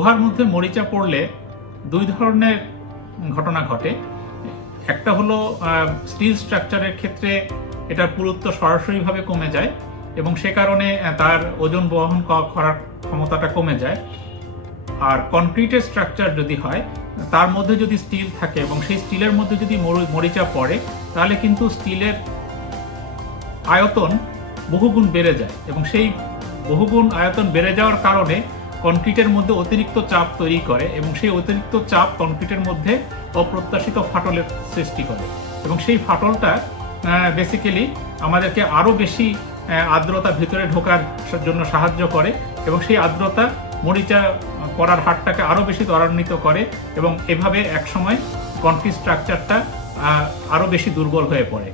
লোহার মধ্যে মরিচা পড়লে দুই ধরনের ঘটনা ঘটে। একটা হলো স্টিল স্ট্রাকচারের ক্ষেত্রে এটার পুরুত্ব সরাসরিভাবে কমে যায় এবং সে কারণে তার ওজন বহন করার ক্ষমতাটা কমে যায়। আর কনক্রিটের স্ট্রাকচার যদি হয়, তার মধ্যে যদি স্টিল থাকে এবং সেই স্টিলের মধ্যে যদি মরিচা পড়ে, তাহলে কিন্তু স্টিলের আয়তন বহুগুণ বেড়ে যায় এবং সেই বহুগুণ আয়তন বেড়ে যাওয়ার কারণে কনক্রিটের মধ্যে অতিরিক্ত চাপ তৈরি করে এবং সেই অতিরিক্ত চাপ কনক্রিটের মধ্যে অপ্রত্যাশিত ফাটলের সৃষ্টি করে এবং সেই ফাটলটা বেসিক্যালি আমাদেরকে আরও বেশি আর্দ্রতা ভিতরে ঢোকার জন্য সাহায্য করে এবং সেই আর্দ্রতা মরিচা পড়ার হারটাকে আরও বেশি ত্বরান্বিত করে এবং এভাবে একসময় কনক্রিট স্ট্রাকচারটা আরও বেশি দুর্বল হয়ে পড়ে।